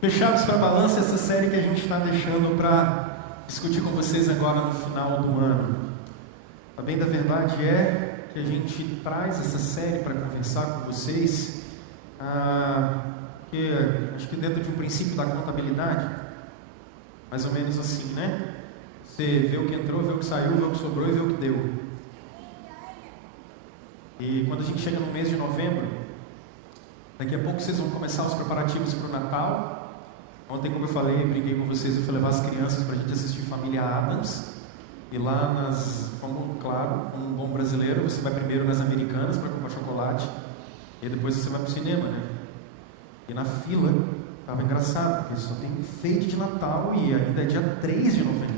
Fechados para balança, essa série que a gente está deixando para discutir com vocês agora no final do ano. A bem da verdade é que a gente traz essa série para conversar com vocês, que acho que dentro de um princípio da contabilidade, mais ou menos assim, né? Você vê o que entrou, vê o que saiu, vê o que sobrou e vê o que deu. E quando a gente chega no mês de novembro, daqui a pouco vocês vão começar os preparativos para o Natal. Ontem, como eu falei, eu brinquei com vocês, eu fui levar as crianças para a gente assistir Família Addams. E lá claro, um bom brasileiro, você vai primeiro nas Americanas para comprar chocolate. E depois você vai para o cinema, né? E na fila, estava engraçado, porque só tem enfeite de Natal e ainda é dia 3 de novembro.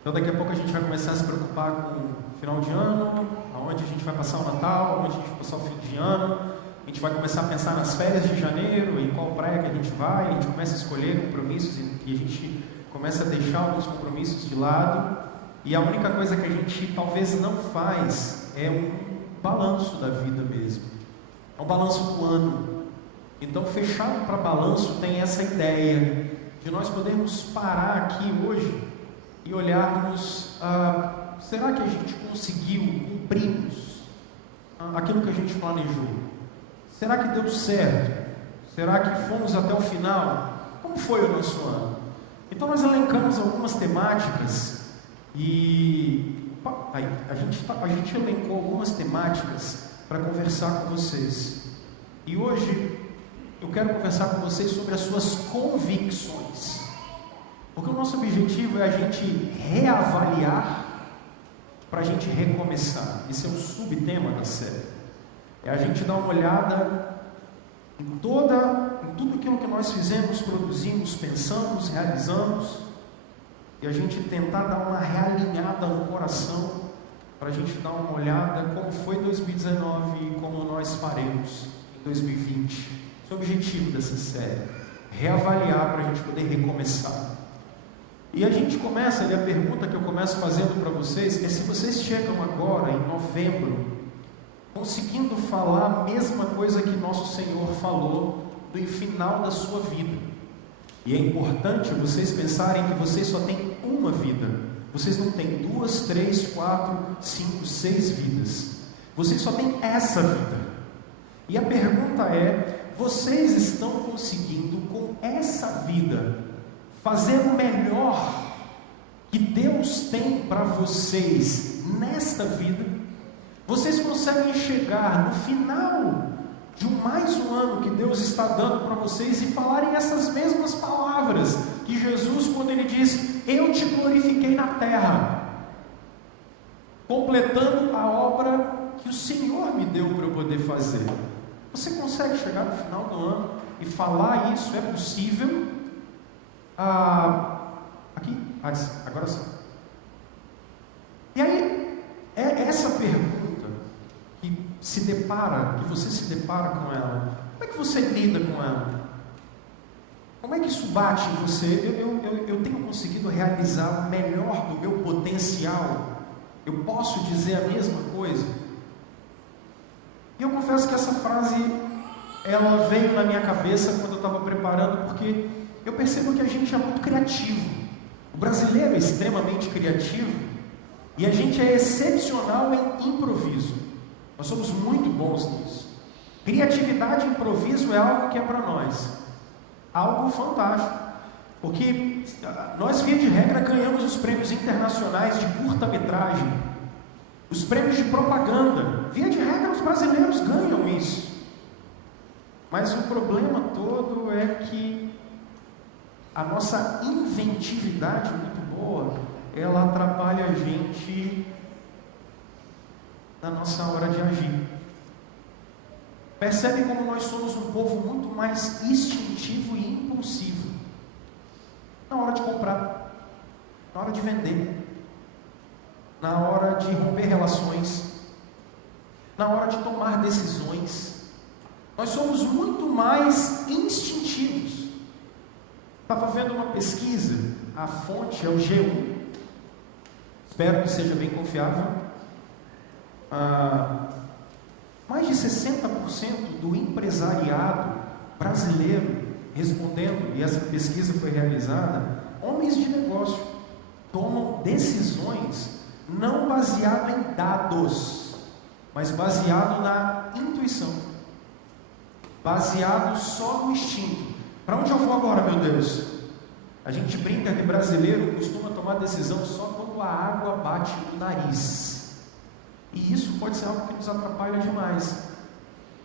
Então daqui a pouco a gente vai começar a se preocupar com o final de ano, aonde a gente vai passar o Natal, aonde a gente vai passar o fim de ano. A gente vai começar a pensar nas férias de janeiro, em qual praia que a gente vai, a gente começa a escolher compromissos e a gente começa a deixar alguns compromissos de lado. E a única coisa que a gente talvez não faz é um balanço da vida mesmo. É um balanço do ano. Então, fechado para balanço tem essa ideia de nós podermos parar aqui hoje e olharmos, será que a gente conseguiu, cumprimos aquilo que a gente planejou? Será que deu certo? Será que fomos até o final? Como foi o nosso ano? Então nós elencamos algumas temáticas e a gente elencou algumas temáticas para conversar com vocês. E hoje eu quero conversar com vocês sobre as suas convicções. Porque o nosso objetivo é a gente reavaliar para a gente recomeçar. Esse é o subtema da série. É a gente dar uma olhada em tudo aquilo que nós fizemos, produzimos, pensamos, realizamos, e a gente tentar dar uma realinhada no coração, para a gente dar uma olhada como foi 2019 e como nós faremos em 2020. Esse é o objetivo dessa série, reavaliar para a gente poder recomeçar. E a gente começa, e a pergunta que eu começo fazendo para vocês é se vocês chegam agora, em novembro, conseguindo falar a mesma coisa que nosso Senhor falou no final da sua vida. E é importante vocês pensarem que vocês só têm uma vida. Vocês não têm 2, 3, 4, 5, 6 vidas. Vocês só têm essa vida. E a pergunta é: vocês estão conseguindo com essa vida fazer o melhor que Deus tem para vocês nesta vida? Vocês conseguem chegar no final de mais um ano que Deus está dando para vocês e falarem essas mesmas palavras que Jesus, quando Ele diz: eu te glorifiquei na terra, completando a obra que o Senhor me deu para eu poder fazer? Você consegue chegar no final do ano e falar isso? É possível? Agora sim. E aí, é essa pergunta que você se depara com ela. Como é que você lida com ela? Como é que isso bate em você? Eu tenho conseguido realizar o melhor do meu potencial? Eu posso dizer a mesma coisa? E eu confesso que essa frase, ela veio na minha cabeça quando eu estava preparando, porque eu percebo que a gente é muito criativo. O brasileiro é extremamente criativo e a gente é excepcional em improviso. Nós somos muito bons nisso. Criatividade e improviso é algo que é para nós algo fantástico, porque nós, via de regra, ganhamos os prêmios internacionais de curta-metragem, os prêmios de propaganda. Via de regra, os brasileiros ganham isso. Mas o problema todo é que a nossa inventividade muito boa, ela atrapalha a gente na nossa hora de agir. Percebe como nós somos um povo muito mais instintivo e impulsivo na hora de comprar, na hora de vender, na hora de romper relações, na hora de tomar decisões. Nós somos muito mais instintivos. Estava vendo uma pesquisa, a fonte é o G1, espero que seja bem confiável. Mais de 60% do empresariado brasileiro respondendo, e essa pesquisa foi realizada, homens de negócio tomam decisões não baseado em dados, mas baseado na intuição, baseado só no instinto. Para onde eu vou agora, meu Deus? A gente brinca que brasileiro costuma tomar decisão só quando a água bate no nariz, e isso pode ser algo que nos atrapalha demais.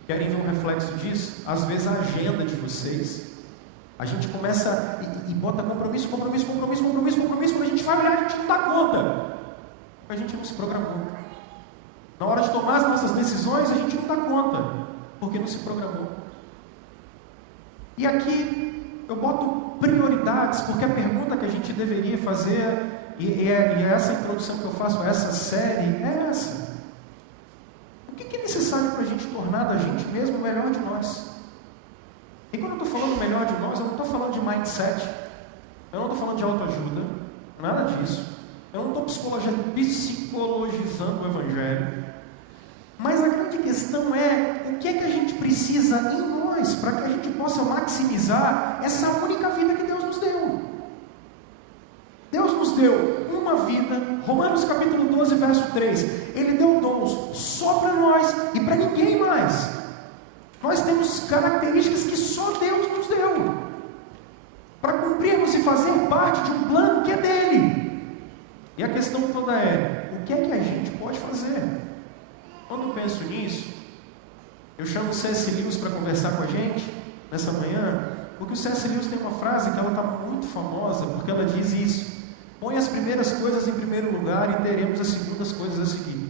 Querem ver um reflexo disso? Às vezes a agenda de vocês, a gente começa e bota compromisso, quando a gente vai olhar, a gente não dá conta, porque a gente não se programou. Na hora de tomar as nossas decisões, a gente não dá conta, porque não se programou. E aqui eu boto prioridades, porque a pergunta que a gente deveria fazer, e essa introdução que eu faço a essa série, é essa: o que é necessário para a gente tornar da gente mesmo o melhor de nós? E quando eu estou falando melhor de nós, eu não estou falando de mindset, eu não estou falando de autoajuda, nada disso. Eu não estou psicologizando o Evangelho. Mas a grande questão é, o que é que a gente precisa em nós, para que a gente possa maximizar essa única vida que Deus nos deu. Deus nos deu uma vida, Romanos capítulo 12, verso 3, Ele deu dons só para nós e para ninguém mais. Nós temos características que só Deus nos deu, para cumprirmos e fazer parte de um plano que é dele. E a questão toda é, o que é que a gente pode fazer? Quando eu penso nisso, eu chamo o C.S. Lewis para conversar com a gente nessa manhã, porque o C.S. Lewis tem uma frase que ela está muito famosa, porque ela diz isso: põe as primeiras coisas em primeiro lugar e teremos as segundas coisas a seguir.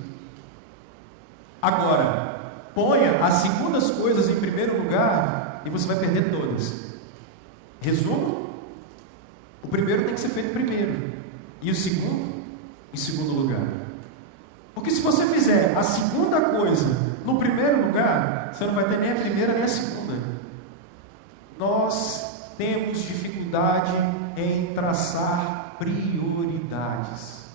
Agora, ponha as segundas coisas em primeiro lugar e você vai perder todas. Resumo: o primeiro tem que ser feito primeiro, e o segundo em segundo lugar. Porque se você fizer a segunda coisa no primeiro lugar, você não vai ter nem a primeira nem a segunda. Nós temos dificuldade em traçar prioridades.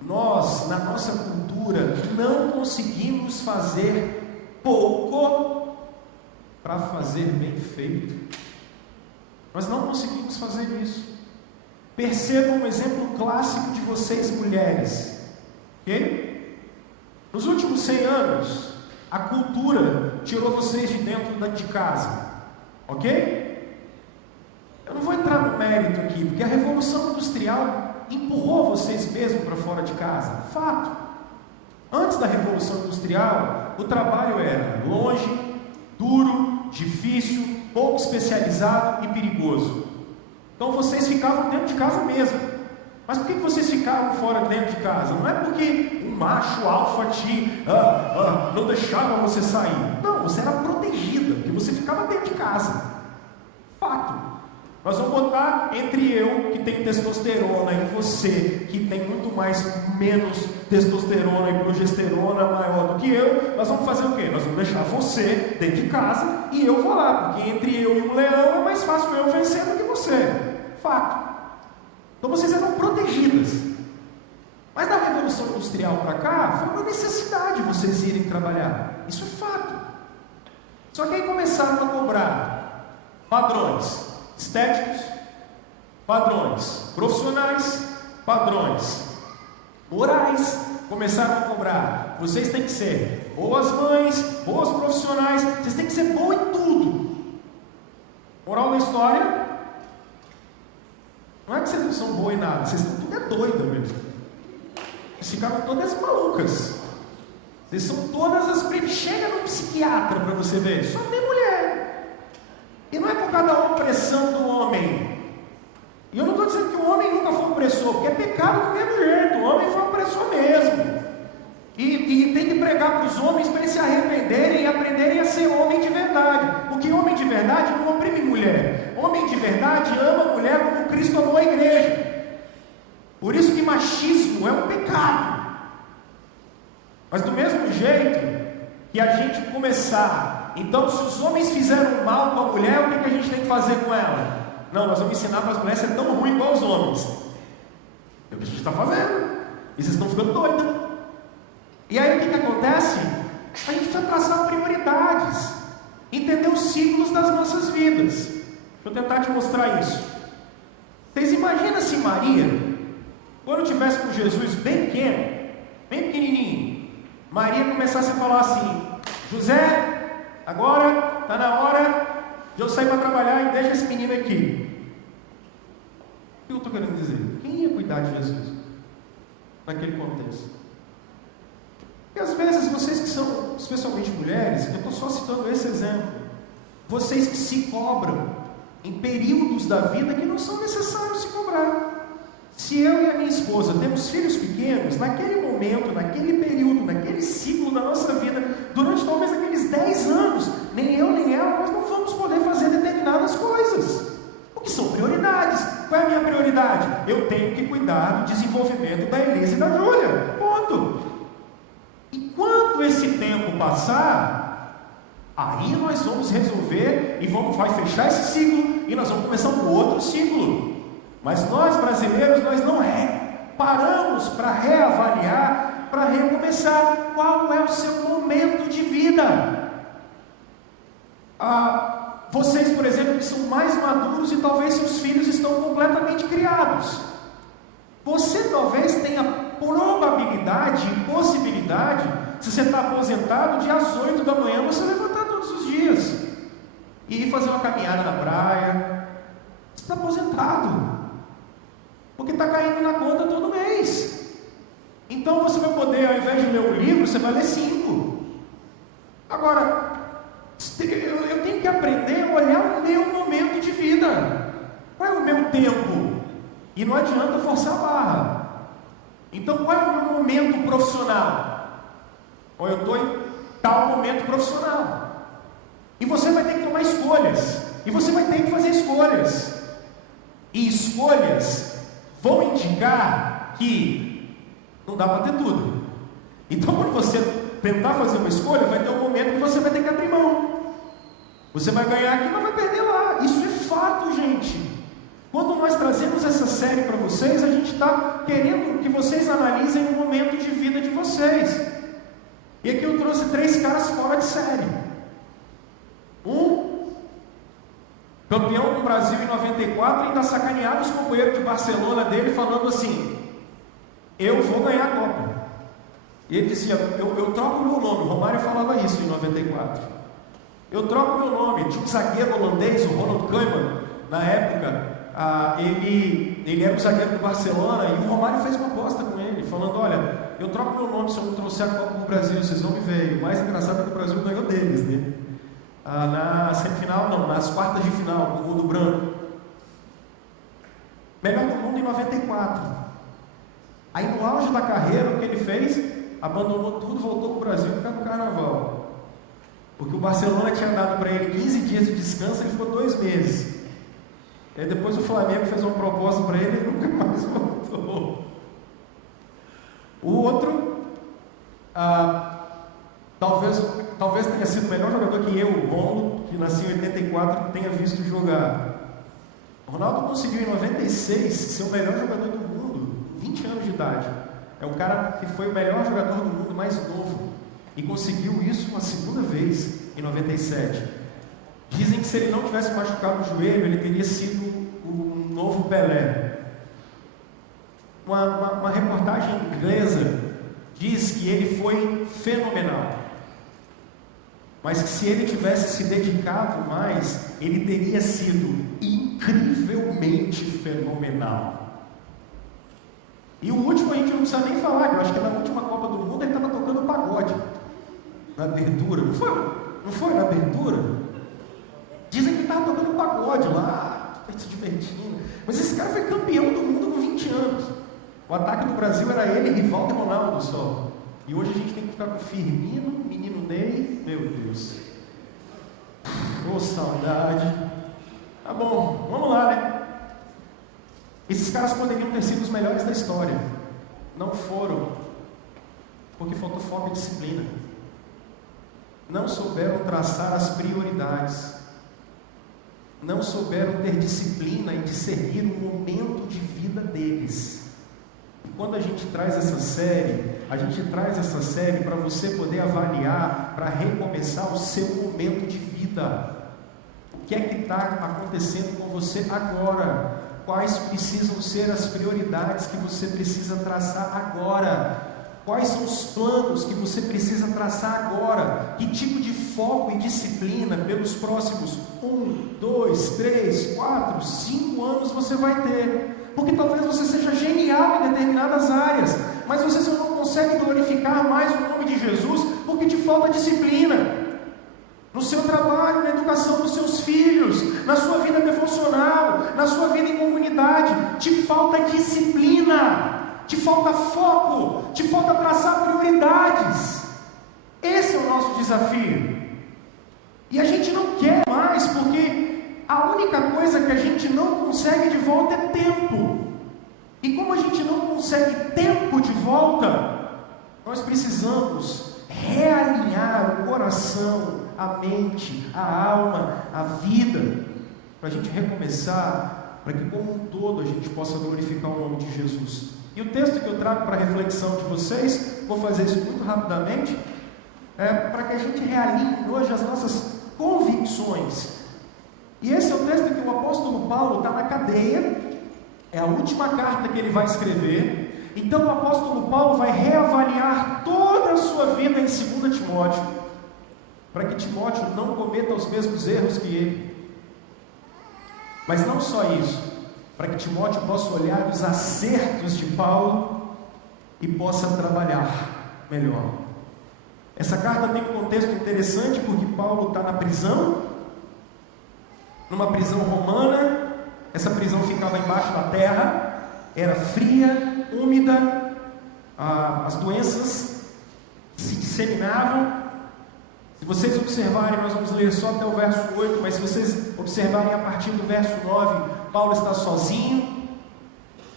Nós, na nossa cultura, não conseguimos fazer pouco para fazer bem feito. Nós não conseguimos fazer isso. Percebam um exemplo clássico de vocês, mulheres. Ok? Nos últimos 100 anos, a cultura tirou vocês de dentro de casa. Ok? Eu não vou entrar no mérito aqui, porque a Revolução Industrial empurrou vocês mesmo para fora de casa. Fato. Antes da Revolução Industrial, o trabalho era longe, duro, difícil, pouco especializado e perigoso. Então vocês ficavam dentro de casa mesmo. Mas por que vocês ficavam fora dentro de casa? Não é porque um macho alfa não deixava você sair. Não, você era protegida, porque você ficava dentro de casa. Fato. Nós vamos botar entre eu, que tem testosterona, e você, que tem menos testosterona e progesterona maior do que eu, nós vamos fazer o quê? Nós vamos deixar você dentro de casa e eu vou lá, porque entre eu e um leão é mais fácil eu vencer do que você. Fato. Então vocês eram protegidas. Mas da Revolução Industrial para cá, foi uma necessidade vocês irem trabalhar. Isso é fato. Só que aí começaram a cobrar padrões estéticos, padrões profissionais, padrões morais. Começaram a cobrar: vocês têm que ser boas mães, boas profissionais, vocês têm que ser bom em tudo. Moral da história: não é que vocês não são boas em nada, vocês estão tudo doida mesmo. Vocês ficaram todas malucas. Vocês são todas as... Chega no psiquiatra para você ver, só tem mulher. E não é por causa da opressão do homem. E eu não estou dizendo que o homem nunca foi opressor, porque é pecado do mesmo jeito. O homem foi opressor mesmo. E tem que pregar para os homens para eles se arrependerem e aprenderem a ser homem de verdade. Porque homem de verdade não oprime mulher. Homem de verdade ama a mulher como Cristo amou a igreja. Por isso que machismo é um pecado. Mas do mesmo jeito que a gente começar, então se os homens fizeram mal com a mulher, o que a gente tem que fazer com ela? Não, nós vamos ensinar para as mulheres a ser tão ruim igual os homens. É o que a gente está fazendo. E vocês estão ficando doidos. E aí o que acontece? A gente precisa traçar prioridades. entender os ciclos das nossas vidas. Deixa eu tentar te mostrar isso. Vocês imaginam se Maria, quando estivesse com Jesus bem pequeno, bem pequenininho, Maria começasse a falar assim: José, agora está na hora de eu sair para trabalhar e deixa esse menino aqui. O que eu estou querendo dizer? Quem ia cuidar de Jesus naquele contexto? E às vezes vocês que são, especialmente mulheres, eu estou só citando esse exemplo, vocês que se cobram em períodos da vida que não são necessários se cobrar. Se eu e a minha esposa temos filhos pequenos, naquele momento, naquele período, naquele ciclo da nossa vida, durante talvez aqueles 10 anos, nem eu nem ela, nós não vamos poder fazer determinadas coisas, porque são prioridades. Qual é a minha prioridade? Eu tenho que cuidar do desenvolvimento da Elisa e da Júlia, ponto. E quando esse tempo passar, aí nós vamos resolver e vai fechar esse ciclo e nós vamos começar um outro ciclo. Mas nós brasileiros, nós não paramos para reavaliar, para recomeçar. Qual é o seu momento de vida? Vocês, por exemplo, que são mais maduros e talvez seus filhos estão completamente criados, você talvez tenha probabilidade e possibilidade, se você está aposentado, de às 8 da manhã você levantar todos os dias e ir fazer uma caminhada na praia. Você está aposentado, porque está caindo na conta todo mês. Então você vai poder, ao invés de ler um livro, você vai ler 5. Agora, eu tenho que aprender a olhar o meu momento de vida. Qual é o meu tempo? E não adianta forçar a barra. Então, qual é o meu momento profissional? Ou eu estou em tal momento profissional. E você vai ter que tomar escolhas. E você vai ter que fazer escolhas. E escolhas vão indicar que não dá para ter tudo. Então, quando você tentar fazer uma escolha, vai ter um momento que você vai ter que abrir mão. Você vai ganhar aqui, mas vai perder lá. Isso é fato, gente. Quando nós trazemos essa série para vocês, a gente está querendo que vocês analisem o momento de vida de vocês. E aqui eu trouxe 3 caras fora de série. Um, campeão do Brasil em 94, ainda sacaneava os companheiros de Barcelona dele, falando assim: eu vou ganhar a Copa. E ele dizia: eu troco o meu nome. O Romário falava isso em 94. Eu troco o meu nome. Tinha um zagueiro holandês, o Ronald Koeman, na época. Ele era o zagueiro do Barcelona, e o Romário fez uma aposta com ele, falando: olha, eu troco meu nome se eu não trouxer a Copa do Brasil, vocês vão me ver. O mais engraçado é que o Brasil ganhou deles, né? Na semifinal, não, nas quartas de final, com o gol do Branco. Melhor do mundo em 94. Aí no auge da carreira, o que ele fez? Abandonou tudo, voltou para o Brasil por causa do carnaval. Porque o Barcelona tinha dado para ele 15 dias de descanso, ele ficou 2 meses. E aí depois o Flamengo fez uma proposta para ele e nunca mais voltou. O outro, talvez tenha sido o melhor jogador que eu, o Ronaldo, que nasceu em 84, tenha visto jogar. O Ronaldo conseguiu em 96 ser o melhor jogador do mundo, 20 anos de idade. É o cara que foi o melhor jogador do mundo mais novo. E conseguiu isso uma segunda vez, em 97. Dizem que se ele não tivesse machucado o joelho, ele teria sido o novo Pelé. Uma reportagem inglesa diz que ele foi fenomenal, mas que se ele tivesse se dedicado mais, ele teria sido incrivelmente fenomenal. E o último a gente não precisa nem falar, eu acho que na última Copa do Mundo ele estava tocando pagode na abertura, não foi na abertura? Dizem que ele estava tocando pagode lá, se divertindo. Mas esse cara foi campeão do mundo com 20 anos. O ataque do Brasil era ele, Rivaldo e Ronaldo só. E hoje a gente tem que ficar com o Firmino, menino Ney, meu Deus. Ô, saudade. Tá bom, vamos lá, né? Esses caras poderiam ter sido os melhores da história. Não foram, porque faltou foco e disciplina. Não souberam traçar as prioridades. Não souberam ter disciplina e discernir o momento de vida deles. E quando a gente traz essa série para você poder avaliar, para recomeçar o seu momento de vida. vida. O que é que está acontecendo com você agora? Quais precisam ser as prioridades que você precisa traçar agora? Quais são os planos que você precisa traçar agora? Que tipo de foco e disciplina pelos próximos 1, 2, 3, 4, 5 anos você vai ter? Porque talvez você seja genial em determinadas áreas, mas você só não consegue glorificar mais o nome de Jesus porque te falta disciplina. No seu trabalho, na educação dos seus filhos, na sua vida devocional, na sua vida em comunidade, te falta disciplina, te falta foco, te falta traçar prioridades. Esse é o nosso desafio. E a gente não quer mais, porque a única coisa que a gente não consegue de volta é tempo. E como a gente não consegue tempo de volta, nós precisamos realinhar o coração, a mente, a alma, a vida, para a gente recomeçar, para que como um todo a gente possa glorificar o nome de Jesus. E o texto que eu trago para a reflexão de vocês, vou fazer isso muito rapidamente, para que a gente realinhe hoje as nossas convicções. E esse é o texto que o apóstolo Paulo está na cadeia, é a última carta que ele vai escrever. Então o apóstolo Paulo vai reavaliar toda a sua vida em 2 Timóteo, para que Timóteo não cometa os mesmos erros que ele. Mas não só isso, para que Timóteo possa olhar os acertos de Paulo e possa trabalhar melhor. Essa carta tem um contexto interessante, porque Paulo está na prisão, numa prisão romana. Essa prisão ficava embaixo da terra, era fria, úmida, as doenças se disseminavam. Se vocês observarem, nós vamos ler só até o verso 8, mas se vocês observarem a partir do verso 9, Paulo está sozinho,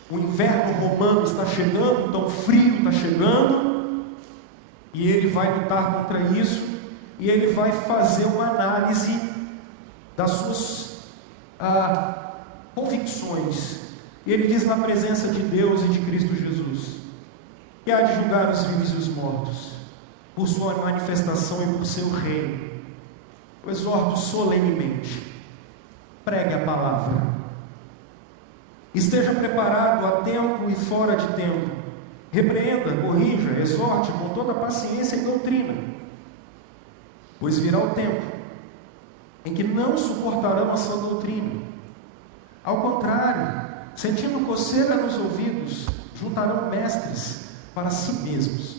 o inverno romano está chegando, então o frio está chegando, e ele vai lutar contra isso, e ele vai fazer uma análise das suas convicções, e ele diz: na presença de Deus e de Cristo Jesus, que há de julgar os vivos e os mortos, por sua manifestação e por seu reino, eu exorto solenemente: pregue a palavra, esteja preparado a tempo e fora de tempo, repreenda, corrija, exorte com toda paciência e doutrina, pois virá o tempo em que não suportarão a sã doutrina. Ao contrário, sentindo coceira nos ouvidos, juntarão mestres para si mesmos,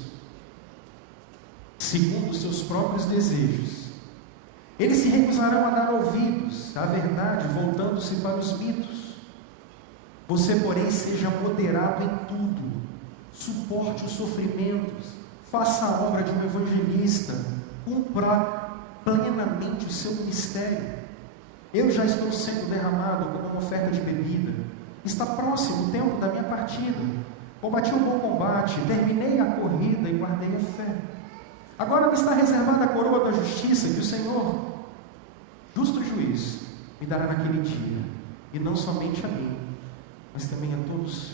segundo os seus próprios desejos. Eles se recusarão a dar ouvidos à verdade, voltando-se para os mitos. Você, porém, seja moderado em tudo, suporte os sofrimentos, faça a obra de um evangelista, cumpra plenamente o seu ministério. Eu já estou sendo derramado como uma oferta de bebida, está próximo o tempo da minha partida. Combati o bom combate, terminei a corrida e guardei a fé. Agora me está reservada a coroa da justiça, que o Senhor, justo juiz, me dará naquele dia, e não somente a mim, mas também a todos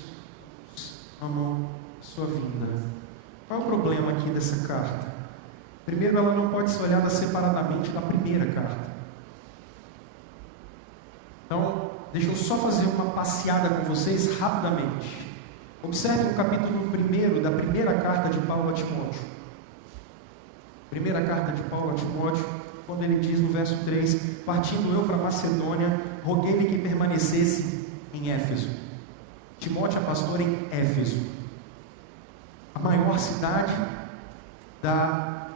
que amam sua vinda. Qual é o problema aqui dessa carta? Primeiro, ela não pode ser olhada separadamente da primeira carta. Então, deixa eu só fazer uma passeada com vocês rapidamente. Observe o capítulo 1 da primeira carta de Paulo a Timóteo. Primeira carta de Paulo a Timóteo, quando ele diz no verso 3: partindo eu para Macedônia, roguei-lhe que permanecesse em Éfeso. Timóteo é pastor em Éfeso, a maior cidade da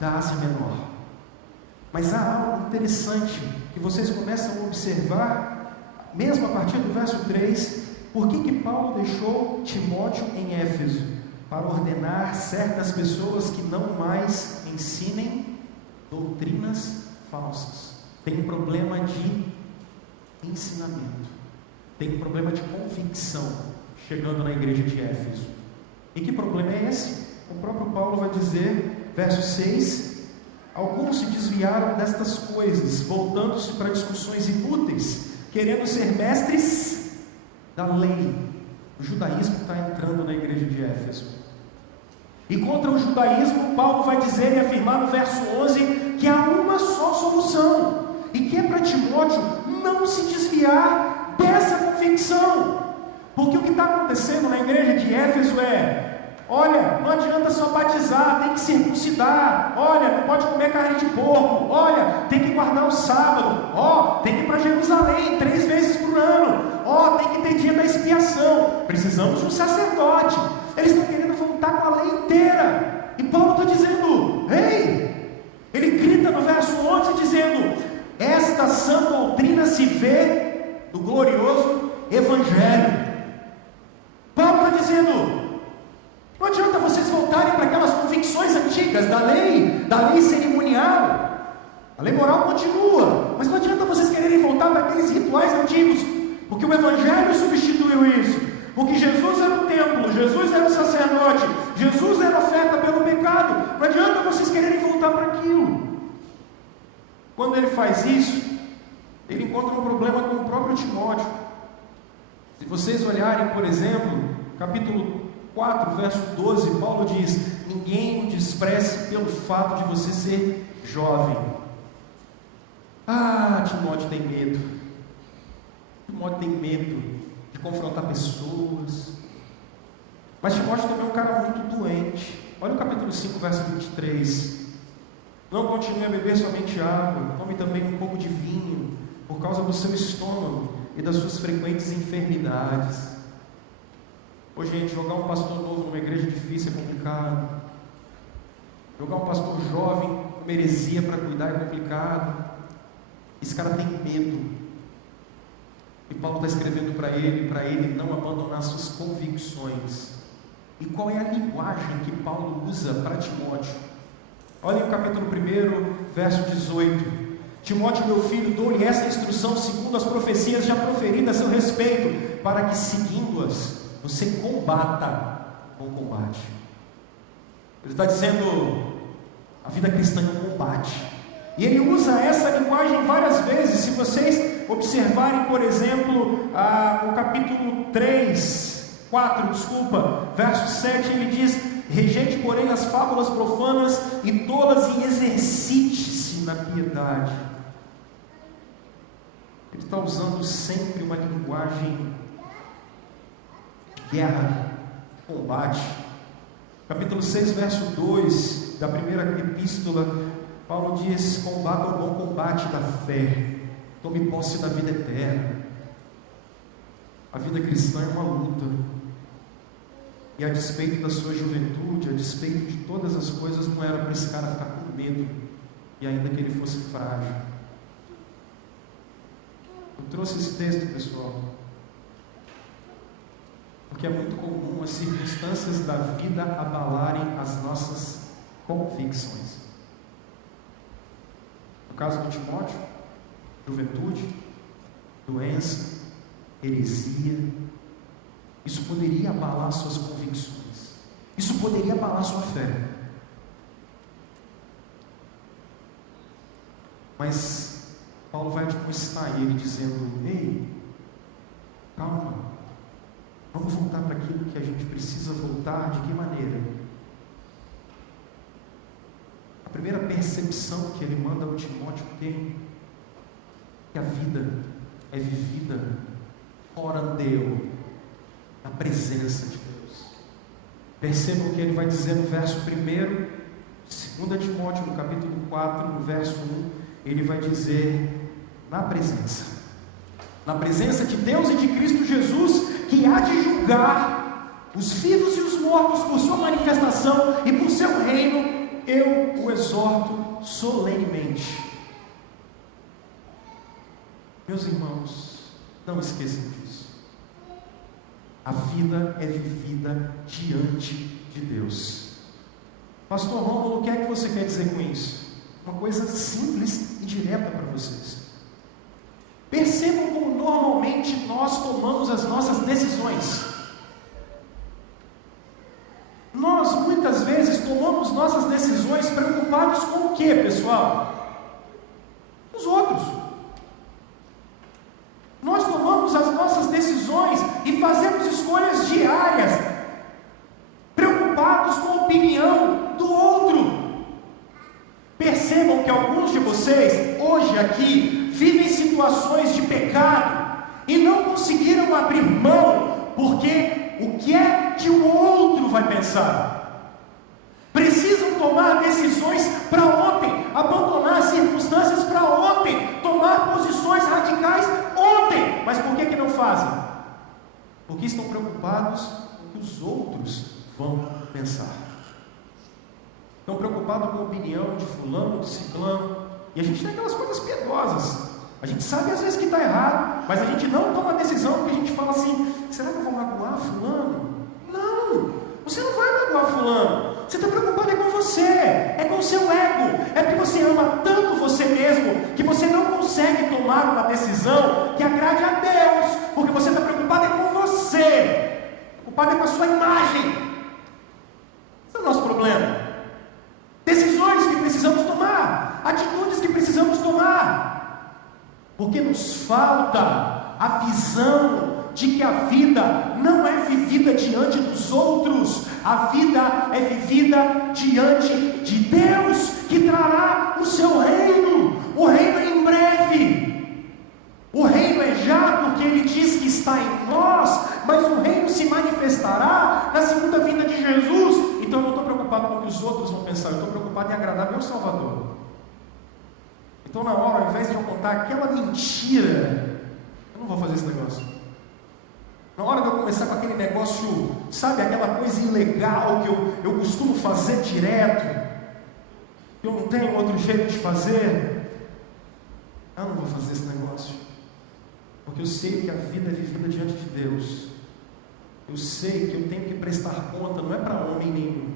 Ásia Menor. Mas há algo interessante que vocês começam a observar, mesmo a partir do verso 3, por que Paulo deixou Timóteo em Éfeso? Para ordenar certas pessoas que não mais ensinem doutrinas falsas. Tem um problema de ensinamento, tem um problema de convicção chegando na igreja de Éfeso. E que problema é esse? O próprio Paulo vai dizer, verso 6: alguns se desviaram destas coisas, voltando-se para discussões inúteis, querendo ser mestres da lei. O judaísmo está entrando na igreja de Éfeso. E contra o judaísmo, Paulo vai dizer e afirmar no verso 11: que há uma só solução, e que é para Timóteo não se desviar dessa convicção. Porque o que está acontecendo na igreja de Éfeso olha, não adianta só batizar, tem que circuncidar, olha, não pode comer carne de porco, olha, tem que guardar o sábado, tem que ir para Jerusalém 3 vezes por ano, tem que ter dia da expiação, precisamos de um sacerdote. Eles estão querendo voltar com a lei inteira, e Paulo está dizendo, ele grita no verso 11 dizendo, esta sã doutrina se vê no glorioso Evangelho. Paulo está dizendo, não adianta vocês voltarem para aquelas convicções antigas da lei cerimonial. A lei moral continua, mas não adianta vocês quererem voltar para aqueles rituais antigos, porque o Evangelho substituiu isso, porque Jesus era o templo, Jesus era o sacerdote, Jesus era a oferta pelo pecado. Não adianta vocês quererem voltar para aquilo. Quando ele faz isso, ele encontra um problema com o próprio Timóteo. Se vocês olharem, por exemplo, capítulo 4, verso 12, Paulo diz, ninguém o despreze pelo fato de você ser jovem. Timóteo tem medo. Timóteo tem medo de confrontar pessoas. Mas Timóteo também é um cara muito doente. Olha o capítulo 5, verso 23. Não continue a beber somente água, tome também um pouco de vinho, por causa do seu estômago e das suas frequentes enfermidades. Gente, jogar um pastor novo numa igreja difícil é complicado. Jogar um pastor jovem com heresia para cuidar é complicado. Esse cara tem medo. E Paulo está escrevendo para ele não abandonar suas convicções. E qual é a linguagem que Paulo usa para Timóteo? Olha o capítulo 1, verso 18. Timóteo, meu filho, dou-lhe essa instrução segundo as profecias já proferidas a seu respeito, para que, seguindo-as, você combata com combate. Ele está dizendo, a vida cristã é um combate. E ele usa essa linguagem várias vezes. Se vocês observarem, por exemplo, o capítulo 4, verso 7, ele diz, rejeite, porém, as fábulas profanas e todas e exercite-se na piedade. Ele está usando sempre uma linguagem de guerra, combate. Capítulo 6, verso 2 da primeira epístola, Paulo diz, combata o bom combate da fé, tome posse da vida eterna. A vida cristã é uma luta, e a despeito da sua juventude, a despeito de todas as coisas, não era para esse cara ficar com medo, e ainda que ele fosse frágil. Eu trouxe esse texto, pessoal, porque é muito comum as circunstâncias da vida abalarem as nossas convicções. No caso do Timóteo, juventude, doença, heresia, isso poderia abalar suas convicções, isso poderia abalar sua fé. Mas Paulo vai admoestar ele dizendo, ei, calma, vamos voltar para aquilo que a gente precisa voltar. De que maneira? A primeira percepção que ele manda ao Timóteo tem, que a vida é vivida orando, na presença de Deus. Percebam o que ele vai dizer no verso 1, 2 Timóteo, no capítulo 4, no verso 1, ele vai dizer, na presença de Deus e de Cristo Jesus, que há de julgar os vivos e os mortos por sua manifestação e por seu reino, eu o exorto solenemente. Meus irmãos, não esqueçam disso. A vida é vivida diante de Deus. Pastor Rômulo, o que é que você quer dizer com isso? Uma coisa simples e direta para vocês. Percebam como normalmente nós tomamos as nossas decisões. Nós muitas vezes tomamos nossas decisões preocupados com o que, pessoal? Os outros. Nós tomamos as nossas decisões e fazemos escolhas diárias, preocupados com a opinião do outro. Percebam que alguns pecado e não conseguiram abrir mão, porque o que é que o outro vai pensar? Precisam tomar decisões para ontem, abandonar circunstâncias para ontem, tomar posições radicais ontem. Mas por que não fazem? Porque estão preocupados com o que os outros vão pensar. Estão preocupados com a opinião de fulano, de ciclano. E a gente tem aquelas coisas piedosas. A gente sabe às vezes que está errado, mas a gente não toma decisão porque a gente fala assim: será que eu vou magoar fulano? Não, você não vai magoar fulano. Você está preocupado é com você, é com o seu ego. É porque você ama tanto você mesmo que você não consegue tomar uma decisão que agrade a Deus, porque você está preocupado é com você, preocupado é com a sua imagem. Esse é o nosso problema. Decisões que precisamos tomar, atitudes que precisamos tomar, porque nos falta a visão de que a vida não é vivida diante dos outros, a vida é vivida diante de Deus, que trará o seu reino. O reino é em breve, o reino é já, porque Ele diz que está em nós, mas o reino se manifestará na segunda vinda de Jesus. Então eu não estou preocupado com o que os outros vão pensar, eu estou preocupado em agradar meu Salvador. Então na hora, ao invés de eu contar aquela mentira, eu não vou fazer esse negócio. Na hora de eu começar com aquele negócio, sabe, aquela coisa ilegal que eu costumo fazer direto, eu não tenho outro jeito de fazer, eu não vou fazer esse negócio, porque eu sei que a vida é vivida diante de Deus. Eu sei que eu tenho que prestar conta, não é para homem nenhum.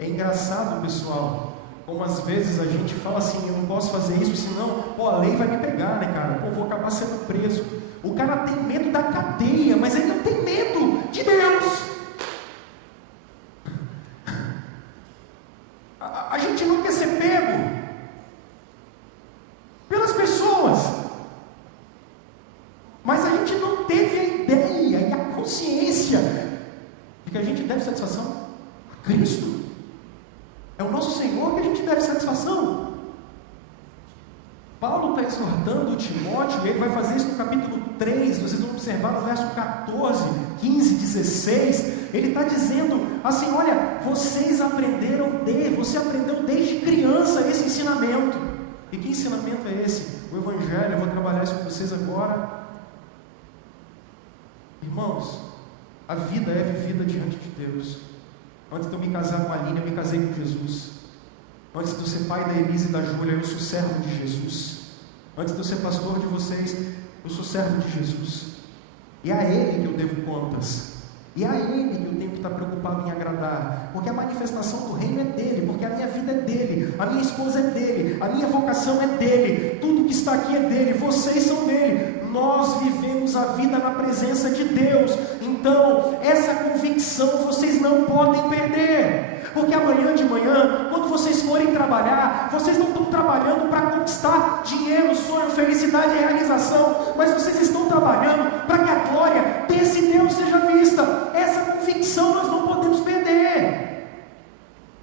É engraçado, pessoal, como às vezes a gente fala assim: eu não posso fazer isso, senão a lei vai me pegar, né, cara? Eu vou acabar sendo preso. O cara tem medo da cadeia, mas ele não tem medo de Deus. A gente não quer ser pego pelas pessoas, mas a gente não teve a ideia e a consciência de que a gente deve satisfação a Cristo. É o nosso Senhor que a gente deve satisfação. Paulo está exortando Timóteo, e ele vai fazer isso no capítulo 3, vocês vão observar no verso 14, 15, 16, ele está dizendo assim: olha, você aprendeu desde criança esse ensinamento. E que ensinamento é esse? O Evangelho. Eu vou trabalhar isso com vocês agora. Irmãos, a vida é vivida diante de Deus. Antes de eu me casar com a Aline, eu me casei com Jesus. Antes de eu ser pai da Elise e da Júlia, eu sou servo de Jesus. Antes de eu ser pastor de vocês, eu sou servo de Jesus. E é a Ele que eu devo contas. E é a Ele que eu tenho que estar preocupado em agradar. Porque a manifestação do reino é dele. Porque a minha vida é dele. A minha esposa é dele. A minha vocação é dele. Tudo que está aqui é dele. Vocês são dele. Nós vivemos a vida na presença de Deus. Então, essa convicção vocês não podem perder. Porque amanhã de manhã, quando vocês forem trabalhar, vocês não estão trabalhando para conquistar dinheiro, sonho, felicidade e realização, mas vocês estão trabalhando para que a glória desse Deus seja vista. Essa convicção nós não podemos perder.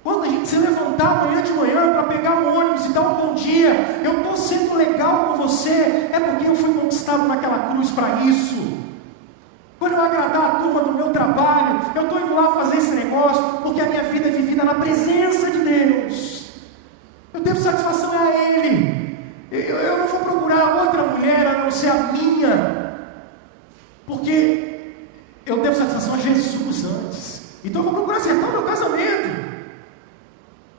Quando a gente se levantar amanhã de manhã para pegar um ônibus e dar um bom dia, eu estou sendo legal com você, é porque eu fui conquistado naquela cruz para isso. Quando eu agradar a turma do meu trabalho, eu estou indo lá fazer esse negócio, porque a minha vida é vivida na presença de Deus. Eu devo satisfação a Ele. Eu não vou procurar outra mulher a não ser a minha, porque eu devo satisfação a Jesus antes. Então eu vou procurar acertar o meu casamento.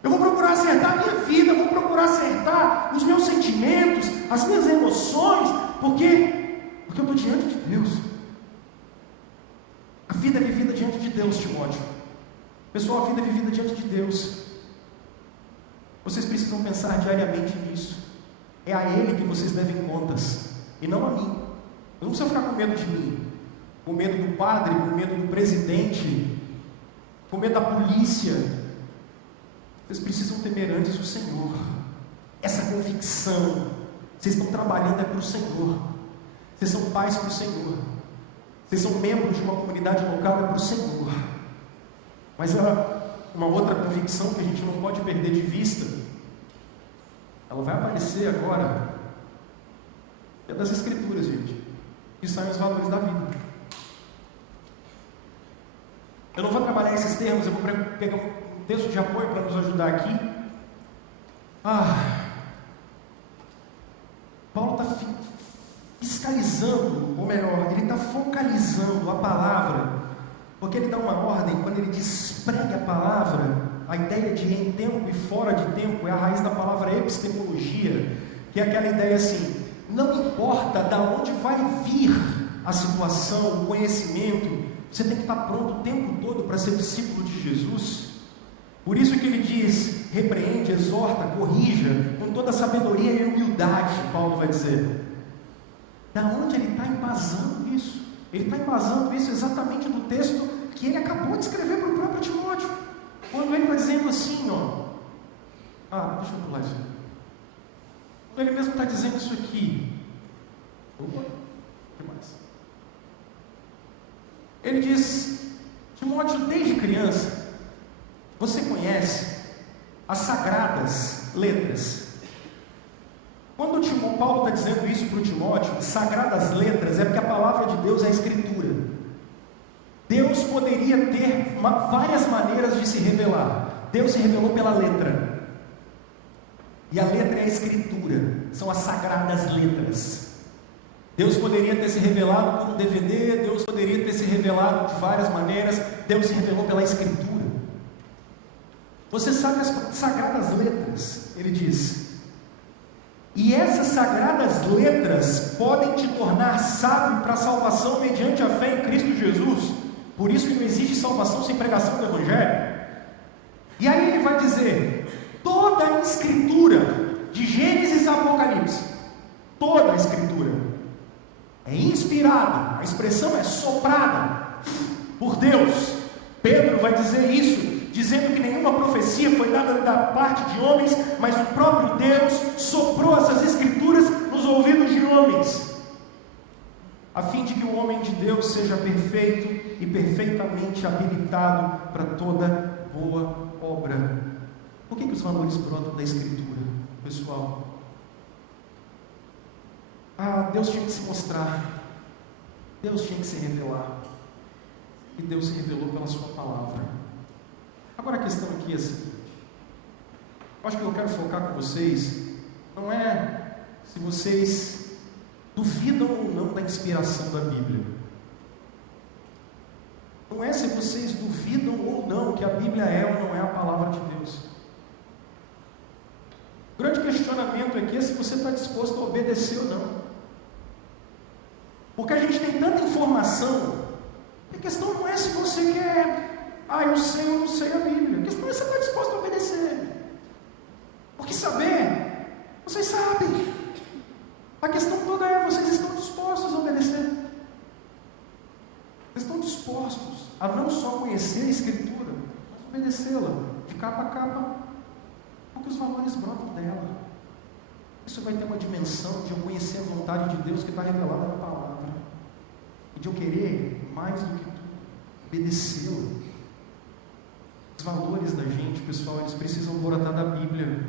Eu vou procurar acertar a minha vida, eu vou procurar acertar os meus sentimentos, as minhas emoções, porque eu estou diante de Deus. A vida é vivida diante de Deus, Timóteo. Pessoal, a vida é vivida diante de Deus. Vocês precisam pensar diariamente nisso. É a Ele que vocês devem contas, e não a mim. Eu não preciso ficar com medo de mim, com medo do padre, com medo do presidente, com medo da polícia. Vocês precisam temer antes o Senhor. Essa convicção. Vocês estão trabalhando é para o Senhor. Vocês são pais para o Senhor. Vocês são membros de uma comunidade local, é para o Senhor. Mas uma outra convicção que a gente não pode perder de vista, ela vai aparecer agora, é das Escrituras, gente. e saem os valores da vida. Eu não vou trabalhar esses termos, eu vou pegar um texto de apoio para nos ajudar aqui. Paulo está fiscalizando, ou melhor, ele está focalizando a palavra, porque ele dá uma ordem, quando ele diz pregue a palavra, a ideia de em tempo e fora de tempo é a raiz da palavra epistemologia, que é aquela ideia assim, não importa de onde vai vir a situação, o conhecimento, você tem que estar pronto o tempo todo para ser discípulo de Jesus. Por isso que ele diz, repreende, exorta, corrija, com toda a sabedoria e humildade, Paulo vai dizer. Da onde ele está embasando isso? Ele está embasando isso exatamente no texto que ele acabou de escrever para o próprio Timóteo. Quando ele vai dizendo assim, deixa eu pular isso. Ele mesmo está dizendo isso aqui. Opa, o que mais? Ele diz, Timóteo, desde criança, você conhece as sagradas letras. Quando Paulo está dizendo isso para o Timóteo, sagradas letras, é porque a palavra de Deus é a Escritura. Deus poderia ter várias maneiras de se revelar. Deus se revelou pela letra. E a letra é a Escritura, são as sagradas letras. Deus poderia ter se revelado por um DVD, Deus poderia ter se revelado de várias maneiras, Deus se revelou pela Escritura. Você sabe as sagradas letras, ele diz. E essas sagradas letras podem te tornar sábio para a salvação mediante a fé em Cristo Jesus. Por isso que não existe salvação sem pregação do Evangelho. E aí ele vai dizer, toda a Escritura, de Gênesis a Apocalipse, toda a Escritura, é inspirada, a expressão é soprada por Deus. Pedro vai dizer isso, dizendo que nenhuma profecia foi dada da parte de homens, mas o próprio Deus soprou essas Escrituras nos ouvidos de homens, a fim de que o homem de Deus seja perfeito e perfeitamente habilitado para toda boa obra. Por que os valores brotam da Escritura, pessoal? Deus tinha que se mostrar, Deus tinha que se revelar, e Deus se revelou pela sua palavra. Agora a questão aqui é a seguinte, eu acho que eu quero focar com vocês, não é se vocês duvidam ou não da inspiração da Bíblia, não é se vocês duvidam ou não que a Bíblia é ou não é a palavra de Deus. O grande questionamento aqui é se você está disposto a obedecer ou não. Porque a gente tem tanta informação, a questão não é se você quer, eu sei ou não sei a Bíblia, a questão é se você está disposto a obedecer. Porque saber, vocês sabem, a questão toda é, vocês estão dispostos a obedecer, vocês estão dispostos a não só conhecer a Escritura, mas obedecê-la, de capa a capa, porque os valores brotam dela. Isso vai ter uma dimensão de eu conhecer a vontade de Deus que está revelada na palavra, e de eu querer, mais do que tudo, obedecê-la. Os valores da gente, pessoal, eles precisam brotar da Bíblia.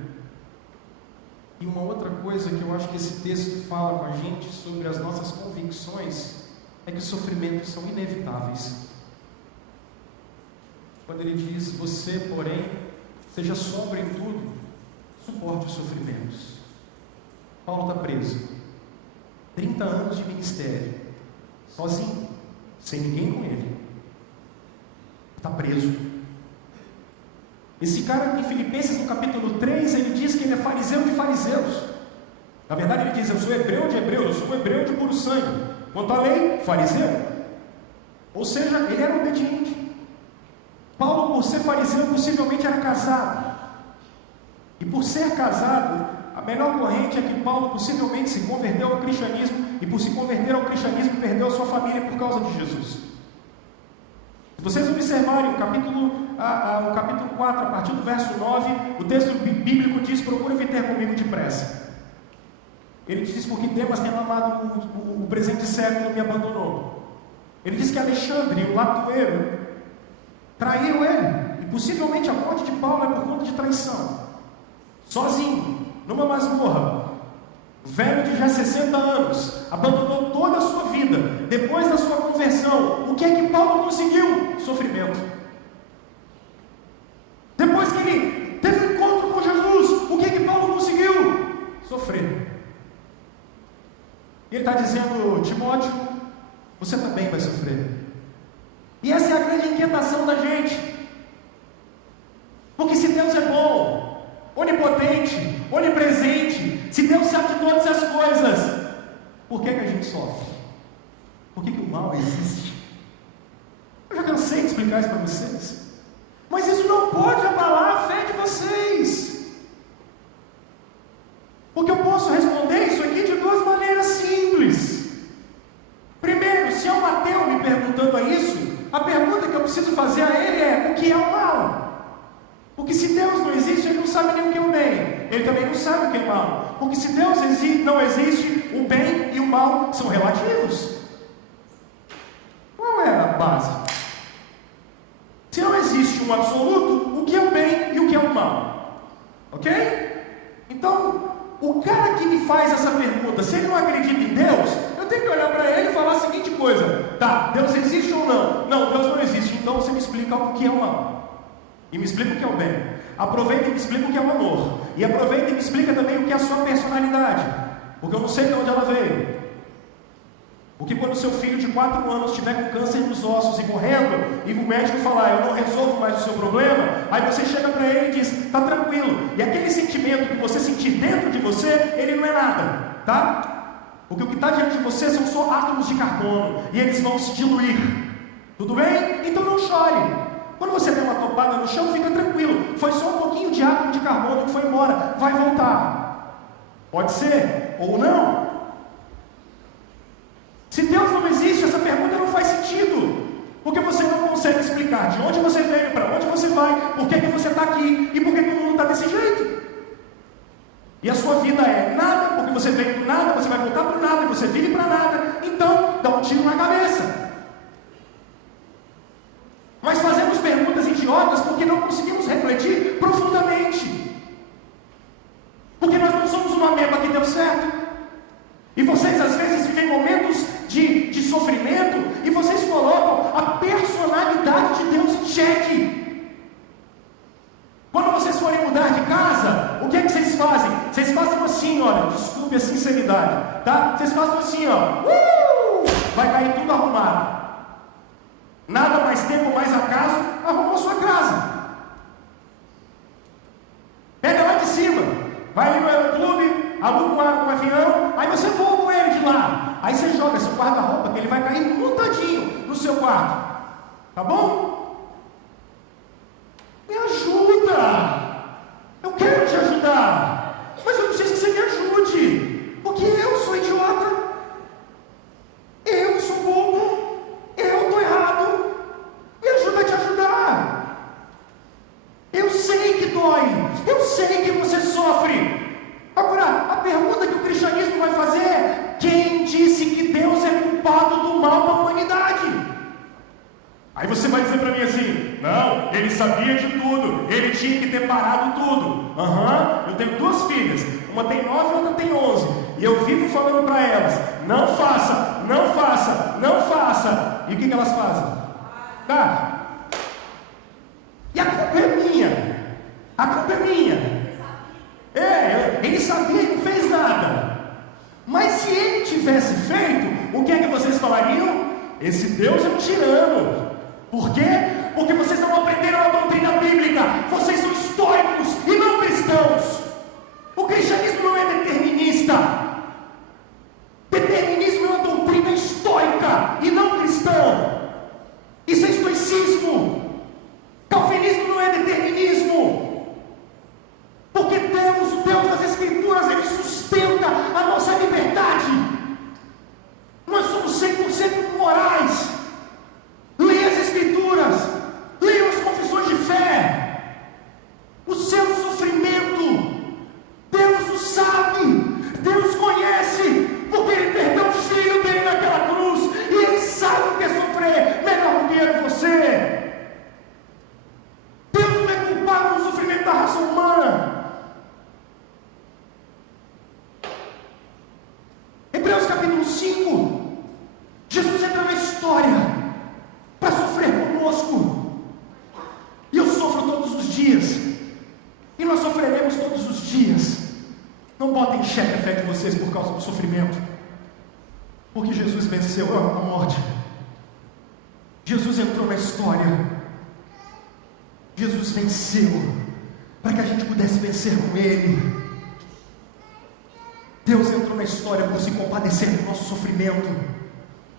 E uma outra coisa que eu acho que esse texto fala com a gente sobre as nossas convicções, é que os sofrimentos são inevitáveis. Quando ele diz, você, porém, seja sóbrio em tudo, suporte os sofrimentos. Paulo está preso, 30 anos de ministério, sozinho, sem ninguém com ele, está preso. Esse cara em Filipenses no capítulo 3, ele diz que ele é fariseu de fariseus. Na verdade ele diz, eu sou hebreu de hebreus, eu sou hebreu de puro sangue. Quanto à lei, fariseu. Ou seja, ele era obediente. Paulo, por ser fariseu, possivelmente era casado. E por ser casado, a melhor corrente é que Paulo possivelmente se converteu ao cristianismo, e por se converter ao cristianismo, perdeu a sua família por causa de Jesus. Se vocês observarem o capítulo 4, a partir do verso 9, o texto bíblico diz, procura vir ter comigo depressa. Ele diz, porque Demas, tendo amado o presente século, me abandonou. Ele diz que Alexandre, o latoeiro, traiu ele, e possivelmente a morte de Paulo é por conta de traição. Sozinho, numa masmorra, velho de já 60 anos, abandonou toda a sua vida, Paulo conseguiu? Sofrimento. Depois que ele teve um encontro com Jesus, o que Paulo conseguiu? Sofrer. E ele está dizendo: Timóteo, você também vai sofrer. E essa é a grande inquietação da gente. Porque se Deus é bom, onipotente, onipresente, se Deus sabe de todas as coisas, por que a gente sofre? Por que o mal existe? Eu já cansei de explicar isso para vocês. Mas isso não pode abalar a fé de vocês. Porque eu posso responder isso aqui de duas maneiras simples. Primeiro, se é um ateu me perguntando isso, a pergunta que eu preciso fazer a ele é: o que é o mal? Porque se Deus não existe, ele não sabe nem o que é o bem. Ele também não sabe o que é o mal. Porque se Deus não existe, o bem e o mal são relativos. Qual é a base? Se não existe um absoluto, o que é o bem e o que é o mal? Ok? Então, o cara que me faz essa pergunta, se ele não acredita em Deus, eu tenho que olhar para ele e falar a seguinte coisa: tá, Deus existe ou não? Não, Deus não existe. Então você me explica o que é o mal. E me explica o que é o bem. Aproveita e me explica o que é o amor. E aproveita e me explica também o que é a sua personalidade. Porque eu não sei de onde ela veio. Porque quando seu filho de 4 anos estiver com câncer nos ossos e morrendo, e o médico falar: eu não resolvo mais o seu problema, aí você chega para ele e diz: está tranquilo. E aquele sentimento que você sentir dentro de você, ele não é nada, tá? Porque o que está diante de você são só átomos de carbono, e eles vão se diluir. Tudo bem? Então não chore. Quando você der uma topada no chão, fica tranquilo. Foi só um pouquinho de átomo de carbono que foi embora. Vai voltar. Pode ser ou não. Se Deus não existe, essa pergunta não faz sentido. Porque você não consegue explicar de onde você veio, para onde você vai, por que você está aqui e por que o mundo está desse jeito. E a sua vida é nada, porque você veio do nada, você vai voltar para o nada e você vive para nada. Então, dá um tiro na cabeça. Mas fazemos perguntas idiotas porque não conseguimos refletir profundamente. Porque nós não somos uma ameba que deu certo. E vocês às vezes vivem momentos de sofrimento e vocês colocam a personalidade de Deus em xeque. Quando vocês forem mudar de casa, o que é que vocês fazem? Vocês fazem assim, olha, desculpe a sinceridade, tá? Vocês fazem assim, ó, vai cair tudo arrumado. Nada mais tempo, mais acaso, arrumou sua casa. Pega lá de cima, vai ali no aeroclube, aluga um avião, aí você voa com ele de lá. Aí você joga seu guarda-roupa, que ele vai cair montadinho no seu quarto. Tá bom? Me ajuda! Eu quero te ajudar, mas eu preciso que você me ajude, porque eu sou idiota, eu sou bobo. Eu estou errado. Me ajuda a te ajudar. Eu sei que dói. Eu sei que você sofre. Agora, a pergunta que o cristianismo vai fazer é: quem disse que Deus é culpado do mal da humanidade? Aí você vai dizer para mim assim: não, ele sabia de tudo, ele tinha que ter parado tudo. Eu tenho 2 filhas, uma tem 9 e outra tem 11, e eu vivo falando para elas: não faça, não faça, não faça. E o que elas fazem? Tá. E a culpa é minha. A culpa é minha. Ele sabia e não fez nada. Mas se ele tivesse feito, o que é que vocês falariam? Esse Deus é um tirano. Por quê? Porque vocês não aprenderam a doutrina bíblica. Vocês são estoicos e não cristãos. O cristianismo não é determinista. Determinismo é uma doutrina estoica e não cristã. Isso é estoicismo. Calvinismo não é determinismo. Porque Deus, o Deus das Escrituras, ele sustenta a nossa liberdade. Nós somos 100% morais. Leia as Escrituras, leia as confissões de fé. O seu sofrimento, Deus o sabe, Deus conhece, porque Ele perdeu o filho dele naquela cruz, e Ele sabe o que é sofrer melhor do que eu e você. Deus não é culpado do sofrimento da raça humana. Hebreus capítulo 5, Jesus entra na história em xeque a fé de vocês por causa do sofrimento. Porque Jesus venceu a morte. Jesus entrou na história. Jesus venceu para que a gente pudesse vencer com Ele. Deus entrou na história por se compadecer do nosso sofrimento.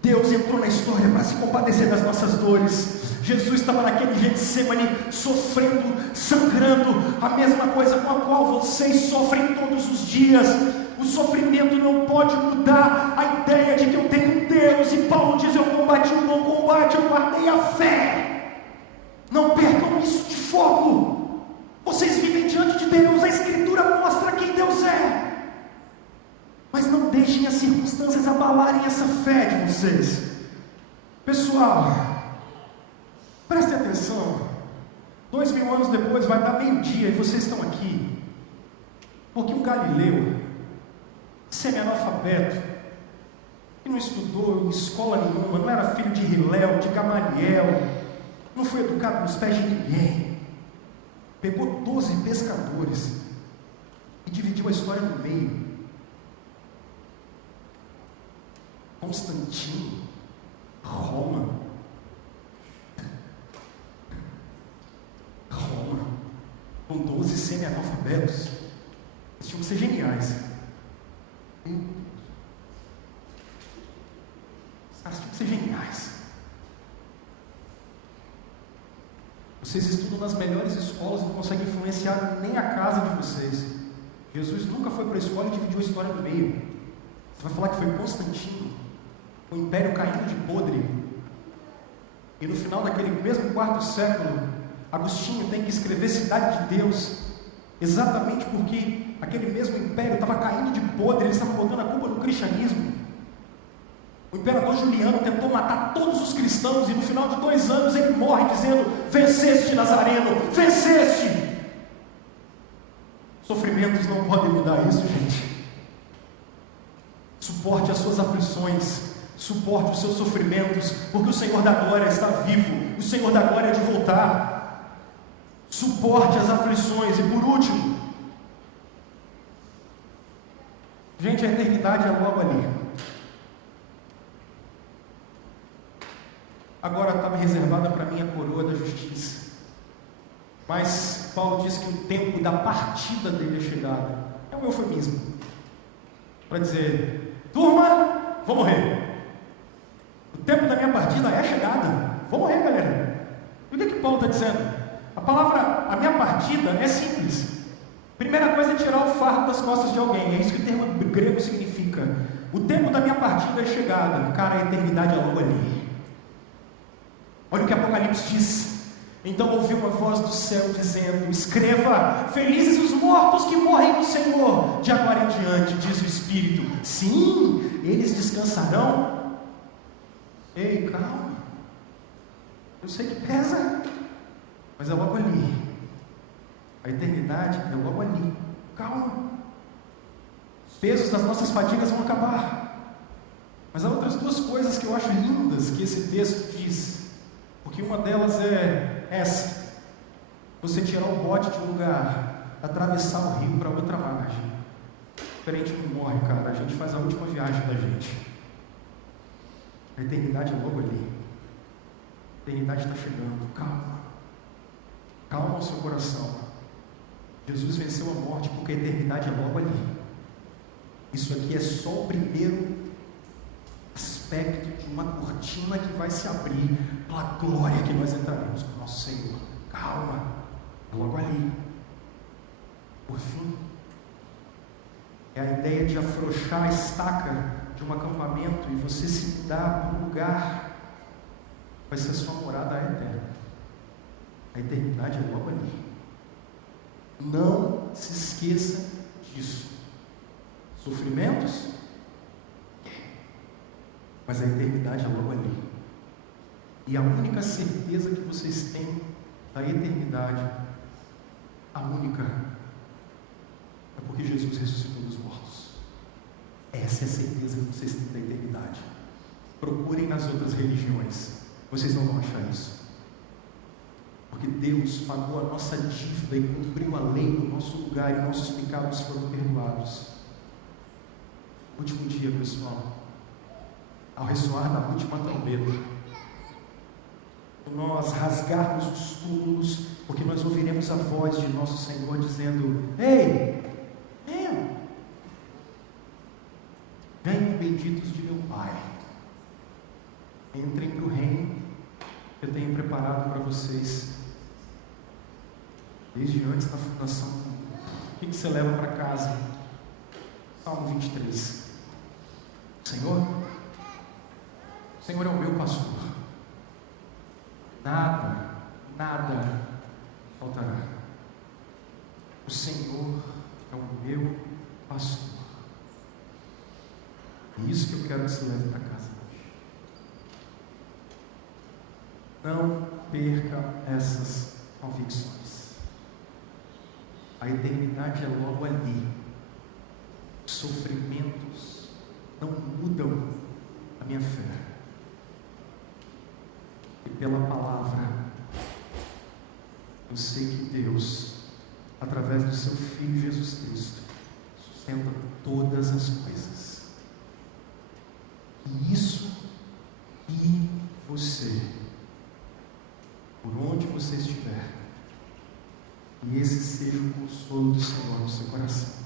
Deus entrou na história para se compadecer das nossas dores. Jesus estava naquele Getsemane sofrendo, sangrando, a mesma coisa com a qual vocês sofrem todos os dias. O sofrimento não pode mudar a ideia de que eu tenho Deus. E Paulo diz: eu combati um bom combate, eu guardei a fé. Não percam isso de fogo. Vocês vivem diante de Deus, a Escritura mostra quem Deus é. Mas não deixem as circunstâncias abalarem essa fé de vocês. Pessoal, prestem atenção. 2000 anos depois vai dar meio-dia e vocês estão aqui porque um galileu semi-analfabeto, que não estudou em escola nenhuma, não era filho de Hilel, de Gamaliel, não foi educado nos pés de ninguém, pegou 12 pescadores e dividiu a história no meio. Constantino, Roma, com 12 semi-analfabetos. Eles tinham que ser geniais. Eles tinham que ser geniais. Vocês estudam nas melhores escolas e não conseguem influenciar nem a casa de vocês. Jesus nunca foi para a escola e dividiu a história no meio. Você vai falar que foi Constantino, o império caindo de podre, e no final daquele mesmo quarto século, Agostinho tem que escrever Cidade de Deus, exatamente porque aquele mesmo império estava caindo de podre, eles estavam botando a culpa no cristianismo. O imperador Juliano tentou matar todos os cristãos, e no final de 2 anos ele morre dizendo: venceste, Nazareno, venceste. Sofrimentos não podem mudar isso, gente. Suporte as suas aflições, suporte os seus sofrimentos, porque o Senhor da glória está vivo, o Senhor da glória é de voltar. Suporte as aflições. E por último, gente, a eternidade é logo ali. Agora está reservada para mim a coroa da justiça, mas Paulo diz que o tempo da partida dele é chegado. É um eufemismo para dizer: turma, vou morrer. O tempo da minha partida é chegada. Vou morrer, galera. E o que Paulo está dizendo? A palavra, a minha partida, é simples. Primeira coisa é tirar o fardo das costas de alguém. É isso que o termo grego significa. O tempo da minha partida é chegada. Cara, a eternidade é logo ali. Olha o que Apocalipse diz. Então ouvi uma voz do céu dizendo: escreva, felizes os mortos que morrem no Senhor, de agora em diante, diz o Espírito. Sim, eles descansarão. Ei, calma. Eu sei que pesa, mas é logo ali. A eternidade é logo ali. Calma. Os pesos das nossas fadigas vão acabar. Mas há outras 2 coisas que eu acho lindas que esse texto diz. Porque uma delas é essa: você tirar o bote de um lugar, atravessar o rio para outra margem. A gente não morre, cara. A gente faz a última viagem da gente. A eternidade é logo ali. A eternidade está chegando. Calma. Calma o seu coração. Jesus venceu a morte porque a eternidade é logo ali. Isso aqui é só o primeiro aspecto de uma cortina que vai se abrir para a glória que nós entraremos com o nosso Senhor. Calma, é logo ali. Por fim, é a ideia de afrouxar a estaca de um acampamento e você se mudar para um lugar que vai ser a sua morada eterna. A eternidade é logo ali. Não se esqueça disso. Sofrimentos, mas a eternidade é logo ali. E a única certeza que vocês têm da eternidade, a única, é porque Jesus ressuscitou dos mortos. Essa é a certeza que vocês têm da eternidade. Procurem nas outras religiões, vocês não vão achar isso. Porque Deus pagou a nossa dívida e cumpriu a lei no nosso lugar, e nossos pecados foram perdoados. Último dia, pessoal, ao ressoar da última trombeta, nós rasgarmos os túmulos, porque nós ouviremos a voz de nosso Senhor dizendo: ei, venham, venham benditos de meu Pai, entrem para o reino que eu tenho preparado para vocês desde antes da fundação do mundo. O que você leva para casa? Salmo 23. Senhor é o meu pastor, nada faltará. O Senhor é o meu pastor. É isso que eu quero que você leve para casa hoje. Não perca essas convicções. A eternidade é logo ali. Os sofrimentos não mudam a minha fé. E pela palavra, eu sei que Deus, através do seu Filho Jesus Cristo, sustenta todas as coisas. E isso e você, por onde você estiver, e esse seja o consolo do Senhor no seu coração.